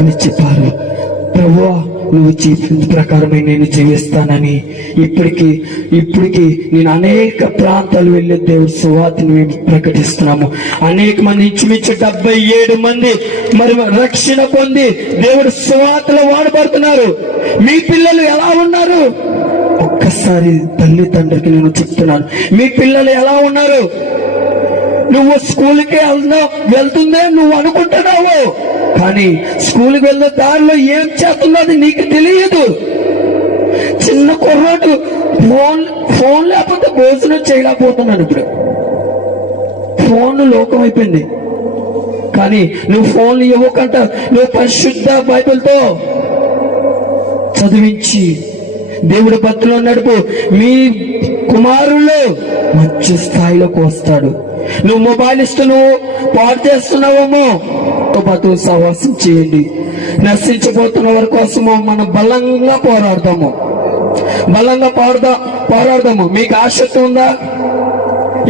అని చెప్పారు. ప్రభువా, నువ్వు చెప్పిన ప్రకారమే నేను జీవిస్తానని ఇప్పటికి నేను అనేక ప్రాంతాలు వెళ్ళి దేవుడి సువార్తను మేము ప్రకటిస్తున్నాము. అనేక మంది, ఇంచుమించు 77 మంది మరి రక్షణ పొంది దేవుడి సువార్తలో వాడబడుతున్నారు. మీ పిల్లలు ఎలా ఉన్నారు? ఒక్కసారి తల్లిదండ్రులకి నేను చెప్తున్నాను, మీ పిల్లలు ఎలా ఉన్నారు? నువ్వు స్కూల్కి వెళ్తుందే నువ్వు అనుకుంటున్నావు, కానీ స్కూల్కి వెళ్ళే దారిలో ఏం చేస్తుందో అది నీకు తెలియదు. చిన్న కుర్రాడు ఫోన్ లేకపోతే భోజనం చేయలేకపోతున్నాను. ఇప్పుడు ఫోన్ లోకం అయిపోయింది. కానీ నువ్వు ఫోన్లు ఇవ్వకంట, నువ్వు పరిశుద్ధ బైబిల్తో చదివించి దేవుడి భక్తిలో నడుపు. మీ కుమారులు మంచి స్థాయిలోకి వస్తాడు. నువ్వు మొబైల్ ఇస్తూ నువ్వు పాడు చేస్తున్నావేమో, పాటు సహవాసం చేయండి. నశించిపోతున్న వారి కోసము మనం బలంగా పోరాడదాము. మీకు ఆసక్తి ఉందా?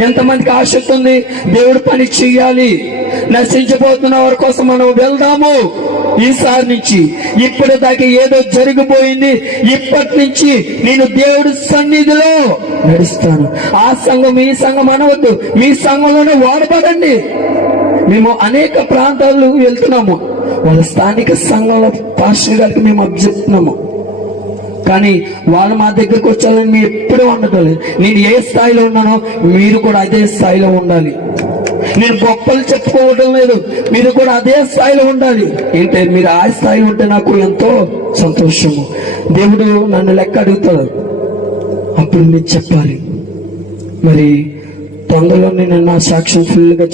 ఎంతమందికి ఆసక్తి ఉంది? దేవుడి పని చెయ్యాలి. నశించిపోతున్న వారి కోసం మనం వెళ్దాము. ఈసారి నుంచి ఇప్పటిదాకా ఏదో జరిగిపోయింది, ఇప్పటి నుంచి నేను దేవుడి సన్నిధిలో నడుస్తాను. ఆ సంఘం ఈ సంఘం అనవద్దు, మీ సంఘంలోనే వాడబడండి. మేము అనేక ప్రాంతాలు వెళ్తున్నాము, వాళ్ళ స్థానిక సంఘంలో పాస్టర్ గారికి మేము అభ్యర్థిస్తున్నాము. కానీ వాళ్ళు మా దగ్గరకు వచ్చాలని మేము ఎప్పుడూ ఉండగలేదు. నేను ఏ స్థాయిలో ఉన్నానో మీరు కూడా అదే స్థాయిలో ఉండాలి. నేను గొప్పలు చెప్పుకోవడం లేదు, మీరు కూడా అదే స్థాయిలో ఉండాలి. ఏంటంటే మీరు ఆ స్థాయిలో ఉంటే నాకు ఎంతో సంతోషము. దేవుడు నన్ను లెక్క అడుగుతాడు, అప్పుడు నేను చెప్పాలి. మరి తొందరలో నేను నా సాక్ష్యం ఫుల్గా